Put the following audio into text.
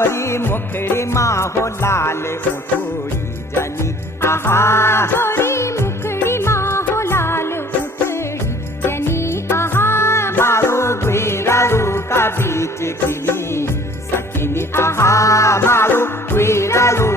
गोरी मुखड़ी माँ हो लाल उठोड़ी जनी आहा गोरी मुखड़ी माँ हो लाल उठड़ी जनी आहा मारू गुरारू का बीच खिली सखिनी आहा मारू गुरारू